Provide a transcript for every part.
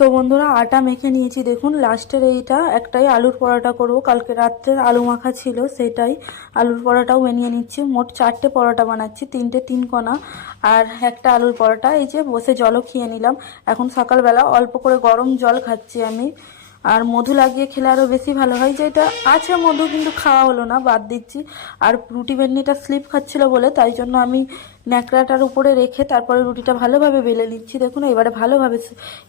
তো বন্ধুরা, আটা মেখে নিয়েছি। দেখুন, লাস্টের এইটা, একটাই আলুর পরোটা করব। কালকে রাত্রের আলু মাখা ছিল, সেটাই আলুর পরোটাও বানিয়ে নিচ্ছি। মোট চারটে পরোটা বানাচ্ছি, তিনটে তিন কোনা আর একটা আলুর পরোটা, এই যে বসে জলও খেয়ে নিলাম। এখন সকালবেলা অল্প করে গরম জল খাচ্ছি আমি। আর মধু লাগিয়ে খেলে আরও বেশি ভালো হয় যেটা আছে মধু, কিন্তু খাওয়া হলো না, বাদ দিচ্ছি। আর রুটি বেলনিটা স্লিপ খাচ্ছিল বলে, তাই জন্য আমি ন্যাকড়াটার উপরে রেখে তারপরে রুটিটা ভালোভাবে বেলে নিচ্ছি। দেখুন, এবারে ভালোভাবে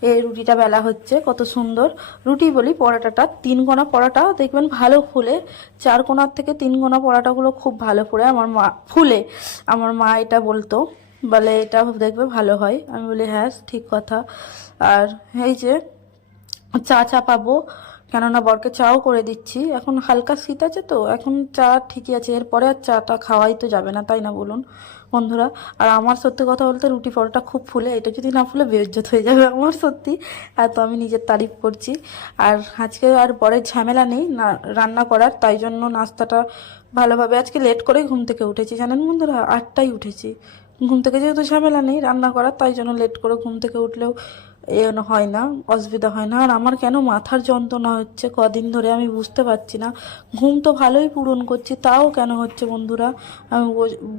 এই রুটিটা বেলা হচ্ছে, কত সুন্দর। রুটি বলি পরোটাটা, তিন কোনা পরোটা, দেখবেন ভালো ফুলে। চার কোনার থেকে তিন কোনা পরোটাগুলো খুব ভালো ফুলে। আমার মা, ফুলে। আমার মা এটা বলতো, বলে এটা দেখবে ভালো হয়। আমি বলি হ্যাঁ ঠিক কথা। আর এই যে চা চা পাবো কেননা বরকে চাও করে দিচ্ছি। এখন হালকা শীত আছে তো, এখন চা ঠিকই আছে। এরপরে আর চাটা খাওয়াই তো যাবে না, তাই না বলুন? বন্ধুরা, আর আমার সত্যি কথা বলতে রুটি পরোটা খুব ফুলে, এটা যদি না ফুলে বেজ্জত হয়ে যাবে আমার সত্যি। আর তো আমি নিজের তারিফ করছি। আর আজকে আর বরের ঝামেলা নেই, না, রান্না করার, তাই জন্য নাস্তাটা ভালোভাবে আজকে লেট করে ঘুম থেকে উঠেছি, জানেন বন্ধুরা? আটটাই উঠেছি। ঘুম থেকে যেহেতু ঝামেলা নেই রান্না করার, তাই জন্য লেট করে ঘুম থেকে উঠলেও এ হয় না, অসুবিধা হয় না। আর আমার কেন মাথার যন্ত্রণা হচ্ছে? কদিন ধরে আমি বুঝতে পারছি না। ঘুম তো ভালোই পূরণ করছি, তাও কেন হচ্ছে বন্ধুরা? আমি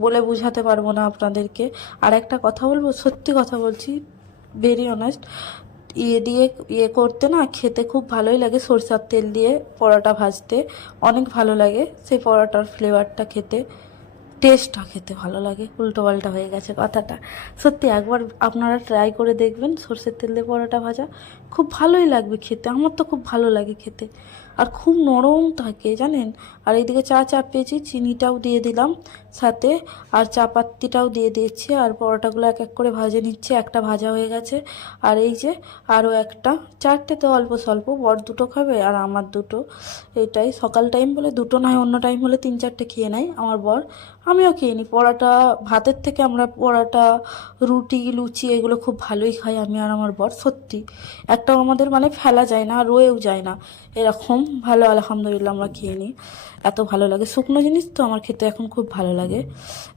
বলে বোঝাতে পারব না আপনাদেরকে। আর একটা কথা বলব, সত্যি কথা বলছি ভেরি অনেস্ট ইয়ে দিয়ে ইয়ে করতে না খেতে খুব ভালোই লাগে সরষার তেল দিয়ে পরোটা ভাজতে। অনেক ভালো লাগে সেই পরোটার ফ্লেভারটা খেতে। টেস্টটা খেতে ভালো লাগে। উল্টো পাল্টা হয়ে গেছে কথাটা। সত্যি একবার আপনারা ট্রাই করে দেখবেন সর্ষের তেল দিয়ে পরোটা ভাজা। খুব ভালোই লাগবে খেতে। আমার তো খুব ভালো লাগে খেতে। আর খুব নরম থাকে, জানেন? আর এইদিকে চা চা পেয়েছি চিনিটাও দিয়ে দিলাম সাথে, আর চা পাত্তিটাও দিয়ে দিয়েছি, আর পরোটাগুলো এক এক করে ভাজে নিচ্ছে, একটা ভাজা হয়ে গেছে। আর এই যে আরও একটা, চারটে তো অল্প স্বল্প, বর দুটো খাবে আর আমার দুটো। এটাই সকাল টাইম বলে, দুটো নয়, অন্য টাইম হলে তিন চারটে খেয়ে নেয় আমার বর। আমিও খেয়ে নিই, পরোটা, ভাতের থেকে আমরা পরোটা, রুটি, লুচি এগুলো খুব ভালোই খাই আমি আর আমার বর, সত্যি। একটাও আমাদের মানে ফেলা যায় না রয়েও যায় না। এরকম ভালো আলহামদুলিল্লাহ আমরা খেয়ে নিই। এত ভালো লাগে। শুকনো জিনিস তো আমার খেতে এখন খুব ভালো লাগে।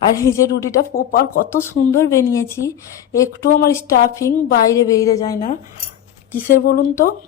আর এই যে রুটিটা পোপার কত সুন্দর বানিয়েছি। একটু আমার স্টাফিং বাইরে বেরিয়ে যায় না। কিসের বলুন তো?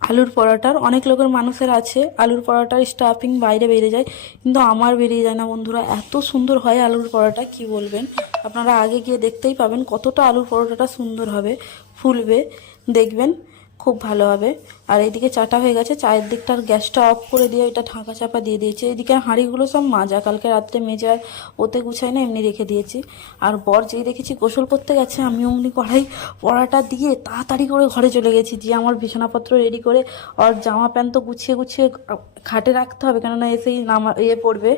আলুর পরোটার। অনেক লোকের মানুষের আছে, আলুর পরোটার স্টাফিং বাইরে বেরিয়ে যায়। কিন্তু আমার বেরিয়ে যায় না বন্ধুরা। এত সুন্দর হয় আলুর পরোটা, কি বলবেন? আপনারা আগে গিয়ে দেখতেই পাবেন কতটা আলুর পরোটাটা সুন্দর হবে, ফুলবে। দেখবেন, খুব ভালো হবে। আর এইদিকে চাটা হয়ে গেছে, চায়ের দিকটার গ্যাসটা অফ করে দিয়ে এটা ঢাকা চাপা দিয়ে দিয়েছি। এইদিকে হাঁড়িগুলো সব মাজা, কালকে রাত্রে মেজে আর ওতে গুছাই না, এমনি রেখে দিয়েছি। আর বর যেই দেখেছি গোসল করতে গেছে, আমি অমনি কড়াই পড়াটা দিয়ে তাড়াতাড়ি করে ঘরে চলে গেছি, দিয়ে আমার বিছানাপত্র রেডি করে ওর জামা প্যান্ট তো গুছিয়ে গুছিয়ে খাটে রাখতে হবে, কেননা এসেই নামা ইয়ে পড়বে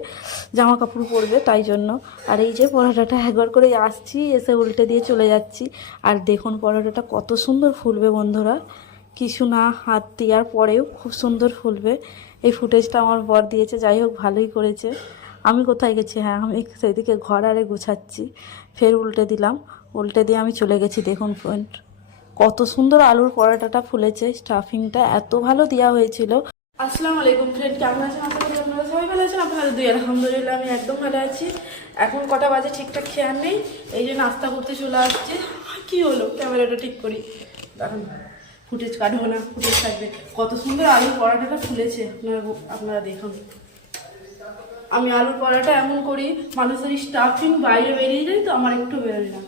জামা কাপড় পরবে, তাই জন্য। আর এই যে পরোটাটা একবার করে আসছি, এসে উল্টে দিয়ে চলে যাচ্ছি। আর দেখুন পরোটাটা কত সুন্দর ফুলবে বন্ধুরা। কিছু না, হাত দেওয়ার পরেও খুব সুন্দর ফুলবে। এই ফুটেজটা আমার বর দিয়েছে, যাই হোক ভালোই করেছে। আমি কোথায় গেছি? হ্যাঁ আমি সেদিকে ঘর আরে গুছাচ্ছি। ফের উল্টে দিলাম। উল্টে দিয়ে আমি চলে গেছি, দেখুন ফ্রেন্ড কত সুন্দর আলুর পরোটাটা ফুলেছে, স্টাফিংটা এত ভালো দেওয়া হয়েছিল। আসসালামু আলাইকুম ফ্রেন্ড কেমন আছেন? আপনারা সবাই ভালো আছেন? আপনারা দুই আলহামদুলিল্লাহ, আমি একদম ভালো আছি। এখন কটা বাজে ঠিকঠাক খেয়াল নেই, এই যে নাস্তা করতে চলে আসছে। কি হলো? ক্যামেরাটা ঠিক করি। দাঁড়ান। ফুটেজ কাটবো না ফুটেজ থাকবে। কত সুন্দর আলুর পরোটাটা ফুলেছে। আপনারা আপনারা দেখুন। আমি আলুর পরোটা এমন করি, মানুষের স্টাফিং বাইরে বেরিয়ে যায় তো আমার একটু বেরোয় না।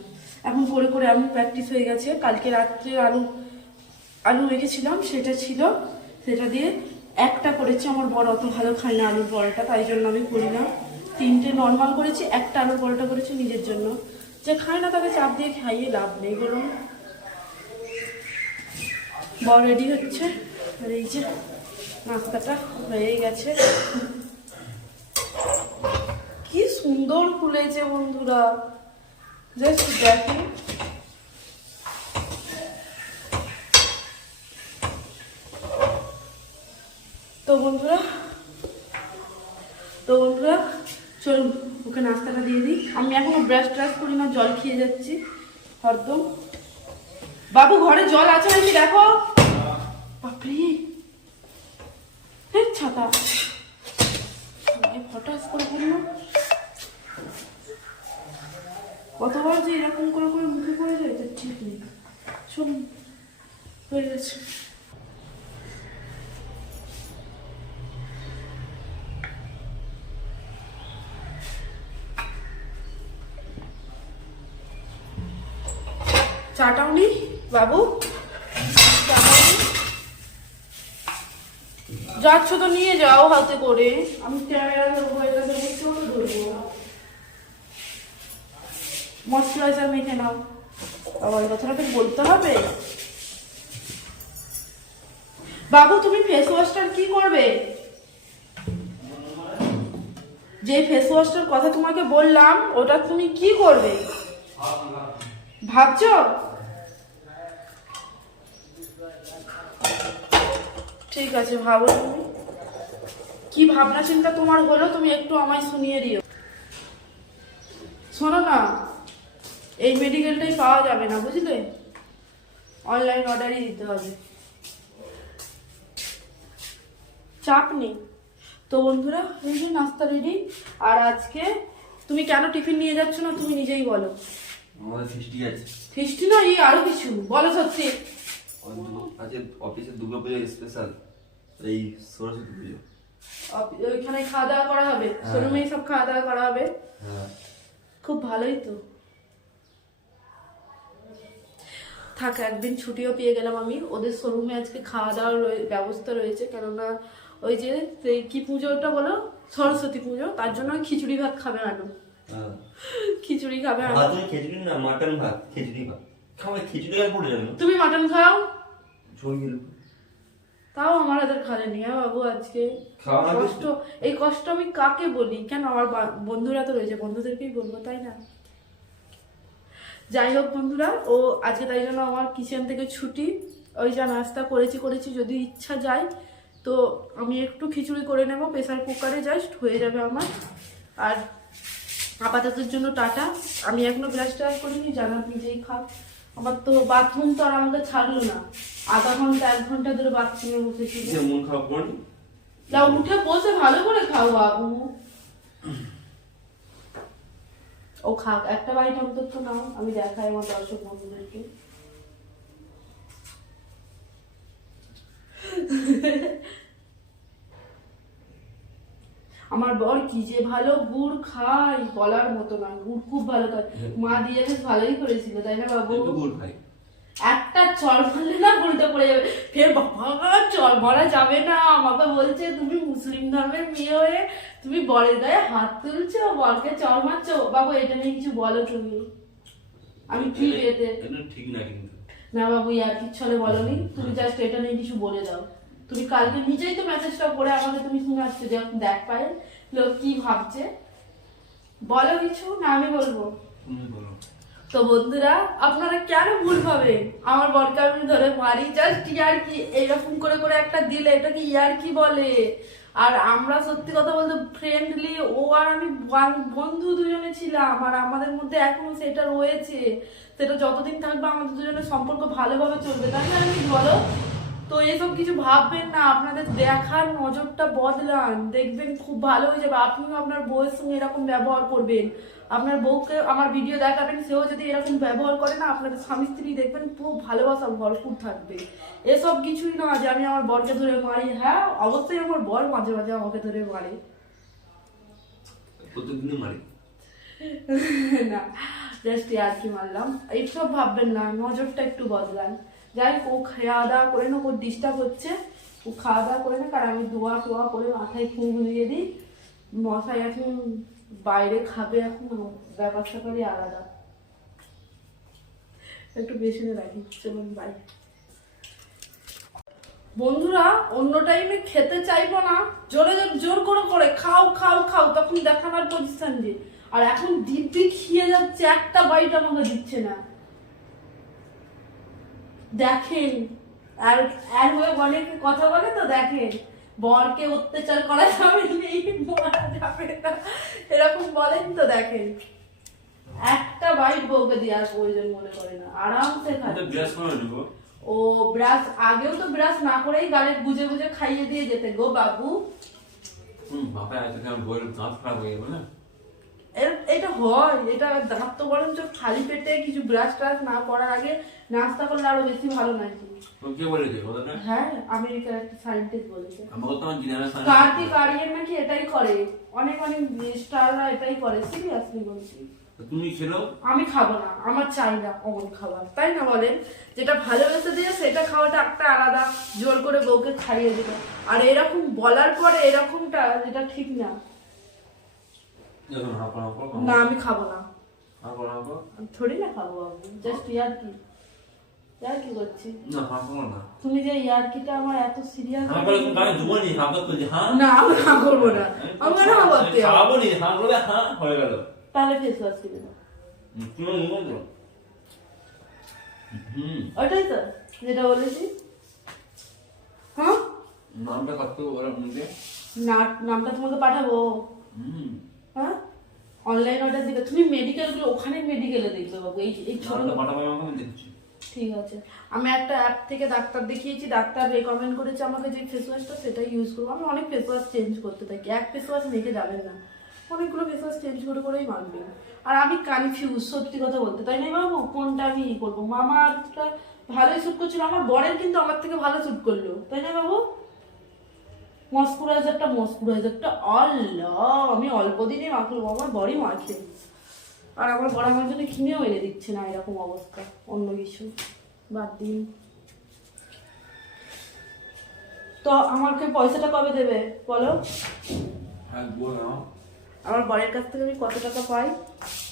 এখন করে করে এমন প্র্যাকটিস হয়ে গেছে। কালকে রাত্রে আলু আলু রেখেছিলাম সেটা ছিল। সেটা দিয়ে একটা করেছি, আমার বড় অত ভালো খায় না আলুর পরোটা, তাই জন্য আমি করি না। তিনটে নর্মাল করেছি, একটা আলুর পরোটা করেছি নিজের জন্য। যে খায় না তাকে চাপ দিয়ে খাইয়ে লাভ নেই, বলুন। বড় রেডি হচ্ছে? এই যে নাস্তাটা হয়ে গেছে। কি সুন্দর ফুলেছে বন্ধুরা। জাস্ট দেখেন তো বন্ধুরা তো বন্ধুরা, চলুন, ওকে নাস্তাটা দিয়ে দিই। আমি এখনও ব্রাশ ট্রাশ করি না, জল খেয়ে যাচ্ছি, হরদম। বাবু, ঘরে জল আছে নাকি দেখো? বাপরে। ছাতা। হঠাৎ করে কতবার যে এরকম করে করে মুখে যায় তো ঠিক নেই। চলুন হয়ে গেছে। চাটাও নি? বাবু? যাচ্ছ তো নিয়ে যাও হাতে করে। আমি ক্যামেরা ধরবো এটা ধরবো ধরবো। ময়শ্চারাইজার মেখে নাও। বাবা এই কথাটা তো বলতে হবে। বাবু তুমি ফেস ওয়াশটার কি করবে? যে ফেস ওয়াশটার কথা তোমাকে বললাম ওটা তুমি কি করবে? ভাবছ? ঠিক আছে ভাবো তুমি। কি ভাবনা চিন্তা তোমার হলো তুমি একটু আমায় শুনিয়ে দিও। শোনো না এই মেডিকেলটাই পাওয়া যাবে না বুঝলে? অনলাইন অর্ডারই দিতে হবে। চাপ নেই। তো বন্ধুরা এই যে নাস্তা রেডি আর আজকে তুমি কেন টিফিন নিয়ে যাচ্ছ না তুমি নিজেই বলো। আমাদের ফিস্টি আছে। ফিস্টি না এই আরও কিছু। বলো সত্যি। আজকে অফিসে দুর্গা পুজো স্পেশাল এই সরস্বতী পুজো। ওইখানে খাওয়া দাওয়া করা হবে? হ্যাঁ। শোরুমেই সব খাওয়া দাওয়া করা হবে? হ্যাঁ। খুব ভালোই তো। থাক একদিন ছুটিও পেয়ে গেলাম আমি। ওদের শোরুমে আজকে খাওয়া দাওয়ার ব্যবস্থা রয়েছে কেননা ওই যে সেই কি পুজোটা বলো? সরস্বতী পুজো তার জন্য খিচুড়ি ভাত খাবে আনো হ্যাঁ। খিচুড়ি খাবে আনো খিচুড়ি না মাটন ভাত খিচুড়ি ভাত। খাওয়া খিচুড়ি আর পড়ে যাবে তুমি মাটন খাও? তাও আমার হাতের খালেনি হ্যাঁ বাবু আজকে কষ্ট। এই কষ্ট আমি কাকে বলি? কেন আমার বন্ধুরা তো রয়েছে বন্ধুদেরকেই বলব তাই না? যাই হোক বন্ধুরা ও আজকে তাই জন্য আমার কিচেন থেকে ছুটি। ওই যা নাস্তা করেছি করেছি যদি ইচ্ছা যায় তো আমি একটু খিচুড়ি করে নেব প্রেসার কুকারে জাস্ট হয়ে যাবে আমার। আর আপাততের জন্য টাটা। আমি এখনও ব্রাশ ট্রাশ করিনি জানাত নিজেই খাও আমার তো বাথরুম তো আর আমাকে ছাড়লো না। আধা ঘণ্টা এক ঘণ্টা ধরে বাথরুমে বসেছি। যে মন খারাপ করি উঠে বসে ভালো করে খাও বাবু। ও খাক একটা বাইট অন্তত নাও আমি দেখাই আমার দর্শক বন্ধুদেরকে। আমার বর কি যে ভালো গুড় খায় বলার মতো না গুড় খুব ভালো খায়। মা দিয়ে বেশ ভালোই করেছিল তাই না বাবু? গুড় খাই একটা চল মারলে না উল্টো পড়ে যাবে। ফের বাবা চল মারা যাবে না। আমাকে বলছে তুমি মুসলিম ধর্মের মেয়ে হয়ে তুমি বরের গায়ে হাত তুলছো বরকে চল মারছো? বাবু এটা নিয়ে কিছু বলো তুমি। আমি কি এতে। ঠিক না কিন্তু। না বাবু ইয়ার কি ছলে বলনি। তুমি জাস্ট এটা নিয়ে কিছু বলে দাও। তুমি কালকে নিজেই তো মেসেজটা পড়ে আমাকে তুমি শোনাচ্ছ যে দেখ পায়ে। লোক কি ভাবছে? বলো কিছু না আমি বলব। তো বন্ধুরা আপনারা কেন ভুল ভাবেন? আমার বরকে আমি ধরে মারি জাস্ট ইয়ার কি এইরকম করে করে একটা দিলে এটাকে ইয়ার কি বলে? আর আমরা সত্যি কথা বলতে ফ্রেন্ডলি ও আর আমি বান- বন্ধু দুজনে ছিলাম আর আমাদের মধ্যে এখনও সেটা রয়েছে। সেটা যতদিন থাকবে আমাদের দুজনের সম্পর্ক ভালোভাবে চলবে। তাই না কি বলো তো এসব কিছু ভাববেন না আপনাদের দেখার নজরটা বদলান। দেখবেন খুব ভালো হয়ে যাবে। আপনিও আপনার বউয়ের সঙ্গে এরকম ব্যবহার করবেন। আপনার বউকে আমার ভিডিও দেখাবেন সেও যদি এরকম ব্যবহার করে না আপনাদের স্বামী স্ত্রী দেখবেন পুরো ভালোবাসা ভরপুর থাকবে। এসব কিছুই না যে আমি আমার বরকে ধরে মারি। হ্যাঁ অবশ্যই আমার বর মাঝে মাঝে আমাকে ধরে মারে। না জাস্ট আর কি মারলাম। এইসব ভাববেন না নজরটা একটু বদলান। যাই হোক, ও খাওয়া দাওয়া করে না ওর ডিস্টার্ব হচ্ছে। ও খাওয়া দাওয়া করে না কারণ আমি দোয়া টোয়া করে মাথায় ফুল দিয়ে দিই। মশাই এখন বাইরে খাবে এখন ব্যাপার স্যাপারই আলাদা। একটু বেশি রাখি চলুন বাই বন্ধুরা অন্য টাইমে খেতে চাইব না। জোরে জোর করে করে খাও খাও খাও তখন দেখানোর পজিশন যে আর এখন দিব্যি খেয়ে যাচ্ছে একটা বাইট আমাকে দিচ্ছে না। দেখেন। আর আর হয়ে বলে কথা বলে তো দেখেন। বরকে অত্যাচার করা যাবে মারা যাবে না। এরকম বলেন তো দেখেন। একটা বাইট বউকে দেওয়ার প্রয়োজন মনে করে না আরামসে ও ব্রাশ আগেও তো ব্রাশ না করেই গালে গুজে গুজে খাইয়ে দিয়ে যেতে গো বাবু। হুম বাবা এত বইয়ের দাঁত খারাপ হয়ে যাবে না। এটা হয় এটা দাঁত তো বরঞ্চ খালি পেটে কিছু ব্রাশ ট্রাশ না করার আগে নাস্তা করলে আরও বেশি ভালো নাকি? তো কে বলেছে হ্যাঁ আমেরিকার একটা সায়েন্টিস্ট বলেছে। কার্তিক আরিয়ান নাকি এটাই করে। অনেক অনেক স্টাররা এটাই করে সিরিয়াসলি বলছি। তুমি খেলো? আমি খাব না আমার চাই না অমন খাবার। তাই না বলেন? যেটা ভালোবেসে দিয়ে সেটা খাওয়াটা একটা আলাদা জোর করে বউকে খাইয়ে দিল। আর এরকম বলার পরে এরকমটা এটা ঠিক না। না আমি খাব না। হাঁপা হাঁপা আমি থোড়ি না খাব জাস্ট ইয়ার কি? ইয়ার কি করছি? না হাঁপা না। তুমি যে ইয়ার কিটা আমার এত সিরিয়াস হাঁপা এরকম গায়ে ধুবনি হাঁপা করছে হ্যাঁ না আমি না করব না। আমি কেন করতে খাব নি হাঁ করে হ্যাঁ হয়ে গেল। তাহলে ফেস ওয়াশ কিনে দাও। তুমি নিমন তো হুম। ওটাই তো যেটা বলেছি। হ্যাঁ? নামটা কত ওরা মুখে না নামটা তোমাকে পাঠাবো। হুম। হ্যাঁ? অনলাইন অর্ডার দিবে। তুমি মেডিকেলগুলো ওখানে মেডিকেলে দেখবে বাবু। এই এই ছোট দেখছি। ঠিক আছে। আমি একটা অ্যাপ থেকে ডাক্তার দেখিয়েছি ডাক্তার রেকমেন্ড করেছে আমাকে যে ফেস ওয়াশটা সেটাই ইউজ করব। আমি অনেক ফেস ওয়াশ চেঞ্জ করতে থাকি। এক ফেস ওয়াশ মেখে যাবেন না। অনেকগুলো ফেস ওয়াশ চেঞ্জ করে করেই মানবেন আর আমি কনফিউজ সত্যি কথা বলতে। তাই না বাবু? কোনটা আমি ই করব? মামারটা ভালোই স্যুট করছিল। আমার বরের কিন্তু আমার থেকে ভালো স্যুট করল। তাই না বাবু? মস্কুরাইজারটা মস্কুরাইজারটা আল্লাহ আমি অল্প দিনে মাখবো আমার বড়ি মাখে আর আমার বড় আমার জন্য কিনেও এনে দিচ্ছে না এরকম অবস্থা অন্য কিছু। বাদ দিন। তো আমাকে পয়সাটা কবে দেবে বলো? হ্যাঁ বলো আমার বরের কাছ থেকে আমি কত টাকা পাই?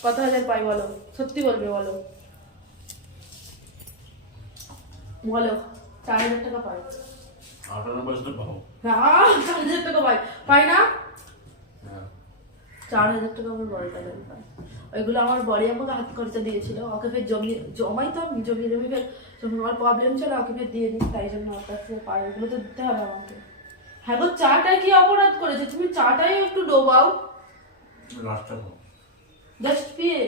কত হাজার পাই বলো? সত্যি বলবে বলো। বলো চার হাজার টাকা পাই। আঠারো পার্সেন্ট পাবো চার হাজার টাকা পাই পাই না চার হাজার টাকা আমার বড় টাকা ওইগুলো আমার বড়ি আমাকে হাত খরচা দিয়েছিল ওকে ফের জমিয়ে জমাইতাম জমি ফের যখন আমার প্রবলেম ছিল ওকে ফের দিয়ে দিই তাই জন্য ওর কাছ পাই ওগুলো তো দিতে হবে আমাকে হ্যাঁ গো চাটাই কি অপরাধ করেছে তুমি চাটাই একটু ডোবাও জাস্ট পিয়ে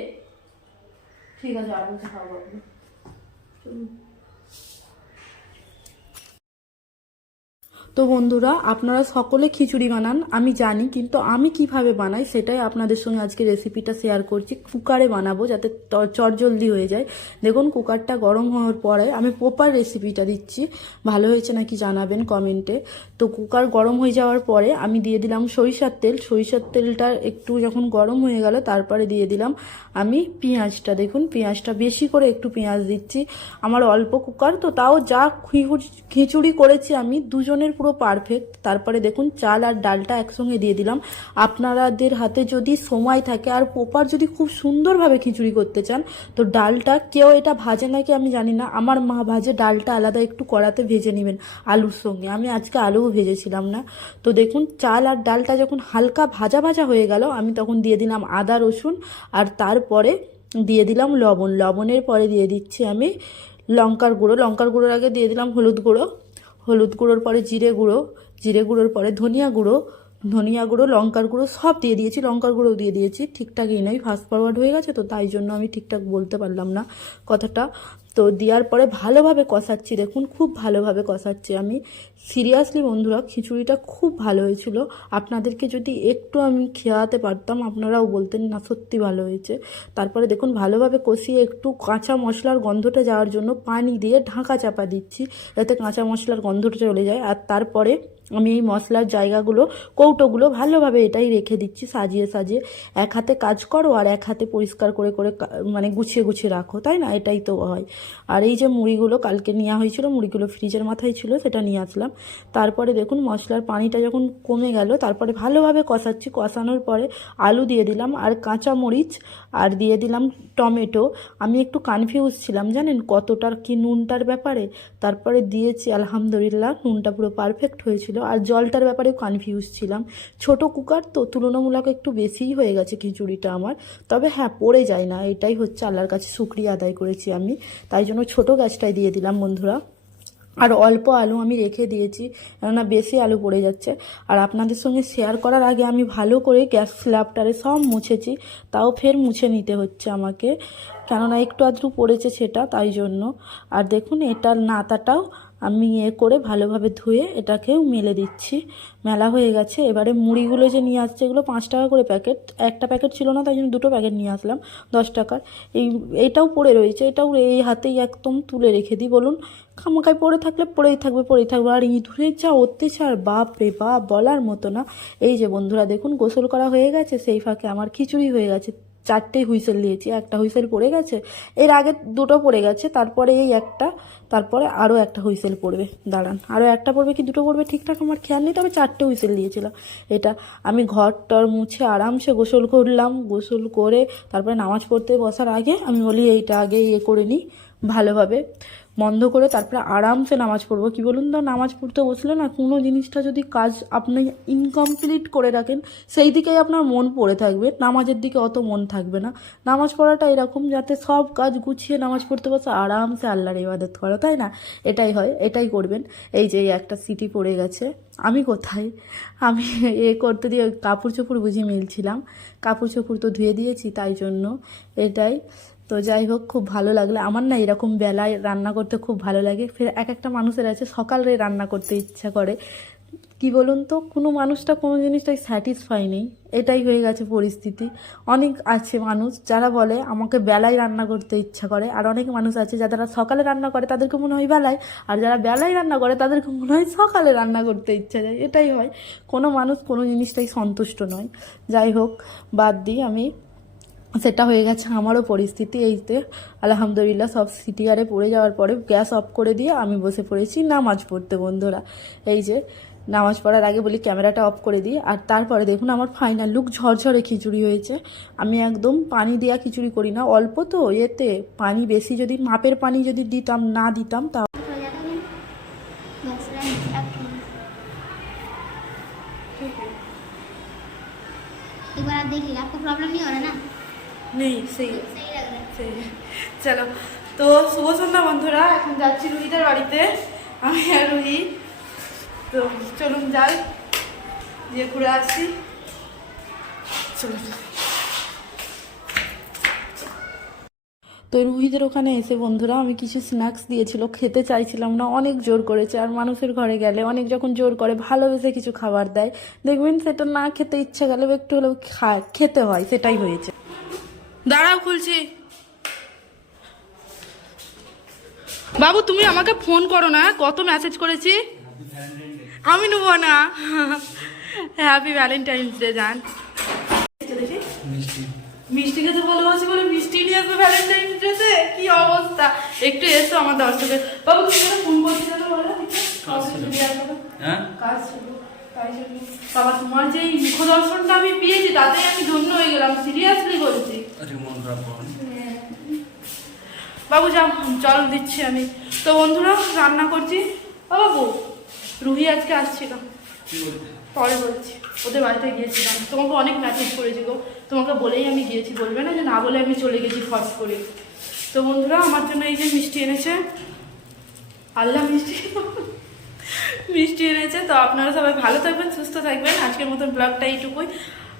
ঠিক আছে আরামসে খাব আপনি চলুন। তো বন্ধুরা, আপনারা সকলে খিচুড়ি বানান, আমি জানি, কিন্তু আমি কীভাবে বানাই সেটাই আপনাদের সঙ্গে আজকে রেসিপিটা শেয়ার করছি। কুকারে বানাবো যাতে চটজলদি হয়ে যায়। দেখুন, কুকারটা গরম হওয়ার পরে আমি প্রপার রেসিপিটা দিচ্ছি। ভালো হয়েছে নাকি জানাবেন কমেন্টে তো কুকার গরম হয়ে যাওয়ার পরে আমি দিয়ে দিলাম সরিষার তেল। সরিষার তেলটা একটু যখন গরম হয়ে গেল, তারপরে দিয়ে দিলাম আমি পেঁয়াজটা। দেখুন, পেঁয়াজটা বেশি করে একটু পেঁয়াজ দিচ্ছি। আমার অল্প কুকার, তো তাও যা খিচুড়ি করেছি আমি, দুজনের পুরো পারফেক্ট তারপরে দেখুন, চাল আর ডালটা একসঙ্গে দিয়ে দিলাম। আপনাদের হাতে যদি সময় থাকে, আর পোপার যদি খুব সুন্দরভাবে খিচুড়ি করতে চান, তো ডালটা কেউ এটা ভাজে নাকি আমি জানি না। আমার মা ভাজে ডালটা আলাদা একটু কড়াতে ভেজে নেবেন আলুর সঙ্গে। আমি আজকে আলুও ভেজেছিলাম না। তো দেখুন, চাল আর ডালটা যখন হালকা ভাজা ভাজা হয়ে গেল, আমি তখন দিয়ে দিলাম আদা, রসুন, আর তারপরে দিয়ে দিলাম লবণ। লবণের পরে দিয়ে দিচ্ছি আমি লঙ্কার গুঁড়ো। লঙ্কার গুঁড়োর আগে দিয়ে দিলাম হলুদ গুঁড়ো। হলুদ গুঁড়োর পরে জিরে গুঁড়ো জিরে গুঁড়োর পরে ধনিয়া গুঁড়ো ধনিয়া গুঁড়ো, লঙ্কার গুঁড়ো সব দিয়ে দিয়েছি, লঙ্কার গুঁড়ো দিয়ে দিয়েছি। ঠিকঠাকই নয় ফাস্ট ফরওয়ার্ড হয়ে গেছে তো তাই জন্য আমি ঠিকঠাক বলতে পারলাম না কথাটা। তো দেওয়ার পরে ভালোভাবে কষাচ্ছি, দেখুন খুব ভালোভাবে কষাচ্ছি আমি। সিরিয়াসলি বন্ধুরা, খিচুড়িটা খুব ভালো হয়েছিল। আপনাদেরকে যদি একটু আমি খেয়াতে পারতাম, আপনারাও বলতেন না সত্যি ভালো হয়েছে। তারপরে দেখুন ভালোভাবে কষিয়ে একটু কাঁচা মশলার গন্ধটা যাওয়ার জন্য পানি দিয়ে ঢাকা চাপা দিচ্ছি, যাতে কাঁচা মশলার গন্ধটা চলে যায়। আর তারপরে আমি এই মশলার জায়গাগুলো, কৌটোগুলো ভালোভাবে এটাই রেখে দিচ্ছি, সাজিয়ে সাজিয়ে। এক হাতে কাজ করো আর এক হাতে পরিষ্কার করে করে মানে গুছিয়ে গুছিয়ে রাখো, তাই না? এটাই তো হয়। আর এই যে মুড়িগুলো কালকে নেওয়া হয়েছিল, মুড়িগুলো ফ্রিজের মাথায় ছিল, সেটা নিয়ে আসলাম। তারপরে দেখুন মশলার পানিটা যখন কমে গেল, তারপরে ভালোভাবে কষাচ্ছি। কষানোর পরে আলু দিয়ে দিলাম আর কাঁচা মরিচ আর দিয়ে দিলাম টমেটো। আমি একটু কনফিউজ ছিলাম, জানেন? কতটার কি নুনটার ব্যাপারে? তারপরে দিয়েছি, আলহামদুলিল্লাহ, নুনটা পুরো পারফেক্ট হয়েছিল। আর জলটার ব্যাপারেও কনফিউজ ছিলাম। ছোট কুকার তো তুলনামূলক একটু বেশিই হয়ে গেছে খিচুড়িটা আমার। তবে হ্যাঁ পড়ে যায় না, এটাই হচ্ছে আল্লাহর কাছে শুক্রিয়া আদায় করেছি আমি। তাই জন্য ছোট গ্যাসটাই দিয়ে দিলাম বন্ধুরা। আর অল্প আলু আমি রেখে দিয়েছি, কেননা বেশি আলু পড়ে যাচ্ছে। আর আপনাদের সঙ্গে শেয়ার করার আগে আমি ভালো করে গ্যাস স্ল্যাবটারে সব মুছেছি, তাও ফের মুছে নিতে হচ্ছে আমাকে। কেননা একটু আধটু পড়েছে সেটা, তাই জন্য। আর দেখুন, এটার নাতাটাও আমি এ করে ভালোভাবে ধুয়ে এটাকেও মেলে দিচ্ছি। মেলা হয়ে গেছে। এবারে মুড়িগুলো যে নিয়ে আসছে, এগুলো পাঁচ টাকা করে প্যাকেট। একটা প্যাকেট ছিল না, তাই জন্য দুটো প্যাকেট নিয়ে আসলাম, দশ টাকার। এই এইটাও পড়ে রয়েছে। এটাও এই হাতেই একদম তুলে রেখে দিই, বলুন। খামাকায় পড়ে থাকলে পড়েই থাকবে পড়েই থাকবে। আর ইঁদুরের যা অত্যাচার, বাপ রে বাপ, বলার মতো না। এই যে বন্ধুরা, দেখুন গোসল করা হয়ে গেছে, সেই ফাঁকে আমার খিচুড়ি হয়ে গেছে। চারটে হুইসেল দিয়েছি একটা হুইসেল পড়ে গেছে, এর আগে দুটো পড়ে গেছে, তারপরে এই একটা, তারপরে আরও একটা হুইসেল পড়বে, দাঁড়ান আরও একটা পড়বে কি দুটো পড়বে ঠিকঠাক আমার খেয়াল নেই, তবে চারটে হুইসেল দিয়েছিলাম এটা আমি ঘর টর মুছে আরামসে গোসল করলাম, গোসল করে তারপরে নামাজ পড়তে বসার আগে আমি বলি এইটা আগে ইয়ে করে নিই, ভালোভাবে বন্ধ করে তারপরে আরামসে নামাজ পড়ব। কি বলুন তো, নামাজ পড়তে বসলে না কোনো জিনিসটা যদি কাজ আপনি ইনকমপ্লিট করে রাখেন, সেই দিকেই আপনার মন পড়ে থাকবে। নামাজের দিকে অত মন থাকবে না। নামাজ পড়াটা এরকম যাতে সব কাজ গুছিয়ে নামাজ পড়তে বসে আরামসে আল্লাহর ইবাদত করো, তাই না? এটাই হয়, এটাই করবেন। এই যে একটা সিটি পড়ে গেছে। আমি কোথায়? আমি এ করতে দিয়ে কাপড় চোপড় বুঝিয়ে মেলছিলাম। কাপড় চোপড় তো ধুয়ে দিয়েছি তাই জন্য। এটাই। তো যাই হোক, খুব ভালো লাগল। আমার না এরকম বেলায় রান্না করতে খুব ভালো লাগে। ফের এক একটা মানুষের আছে, সকালে রান্না করতে ইচ্ছা করে। কি বলুন তো, কোনো মানুষটা কোনো জিনিসটাই স্যাটিসফাই নেই। এটাই হয়ে গেছে পরিস্থিতি। অনেক আছে মানুষ যারা বলে, আমাকে বেলায় রান্না করতে ইচ্ছা করে। আর অনেক মানুষ আছে যারা সকালে রান্না করে, তাদেরকে মনে হয় বেলায়। আর যারা বেলায় রান্না করে, তাদেরকে মনে হয় সকালে রান্না করতে ইচ্ছা যায়। এটাই হয়। কোনো মানুষ কোনো জিনিসটাই সন্তুষ্ট নয়। যাই হোক, বাদ দিই আমি। সেটা হয়ে গেছে আমারও পরিস্থিতি এইতে আলহামদুলিল্লাহ সব সিটিআরে পড়ে যাওয়ার পরে গ্যাস অফ করে দিয়ে আমি বসে পড়েছি নামাজ পড়তে বন্ধুরা এই যে নামাজ পড়ার আগে বলি ক্যামেরাটা অফ করে দিই আর তারপরে দেখুন আমার ফাইনাল লুক ঝরঝরে খিচুড়ি হয়েছে আমি একদম পানি দেওয়া খিচুড়ি করি না অল্প তো এতে পানি বেশি যদি মাপের পানি যদি দিতাম না দিতাম তা हो जाता है बस रन एक बार आप देख लीजिए आपको प्रॉब्लम नहीं हो रहा ना নেই, সেই। সেই। চলো। তো শুভ সন্ধ্যা বন্ধুরা, এখন যাচ্ছি রুহিদার বাড়িতে। আমি আর রুহি। তো চলুন যাই, গিয়ে ঘুরে আসি। তো রুহিদের ওখানে এসে বন্ধুরা, আমি কিছু স্ন্যাক্স দিয়েছিল, খেতে চাইছিলাম না, অনেক জোর করেছে। আর মানুষের ঘরে গেলে অনেক যখন জোর করে, ভালোবেসে কিছু খাবার দেয়। দেখবেন সেটা না খেতে ইচ্ছা গেলেও একটু হলেও খা, খেতে হয়, সেটাই হয়েছে। দাঁড়াও খুলছি। বাবু তুমি আমাকে ফোন করো না কত মেসেজ করেছি? আমি নেব না। হ্যাপি ভ্যালেন্টাইন্স ডে জান। মিষ্টি খেতে ভালোবাসি বলে মিষ্টি নিয়ে আসবে ভ্যালেন্টাইন্স ডেতে কি অবস্থা? একটু এসো আমার দর্শকের। বাবু তুমি কেন ফোন বলো হ্যাঁ? কাজ ছিল। তাই জন্য বাবা তোমার যে এই মুখ আমি পেয়েছি তাতে আমি ধন্য হয়ে গেলাম। সিরিয়াসলি বলছি। বাবু, যাও, জল দিচ্ছি আমি। তো বন্ধুরা, রান্না করছি। ও বাবু, রুহি আজকে আসছিল। পরে বলছি, ওদের বাড়িতে গিয়েছিলাম। তোমাকে অনেক মেসেজ করেছি গো। তোমাকে বলেই আমি গিয়েছি। বলবে না যে না বলে আমি চলে গেছি ফস করে। তো বন্ধুরা, আমার জন্য এই যে মিষ্টি এনেছে। আল্লাহ মিষ্টি। মিষ্টি এনেছে। তো আপনারা সবাই ভালো থাকবেন, সুস্থ থাকবেন। আজকের মতন ব্লগটা এইটুকুই।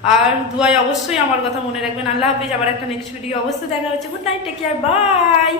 আর দুয়াই অবশ্যই আমার কথা মনে রাখবেন। আল্লাহ হাফিজ। আবার একটা নেক্সট ভিডিও অবশ্যই দেখা হচ্ছে। Good night take care bye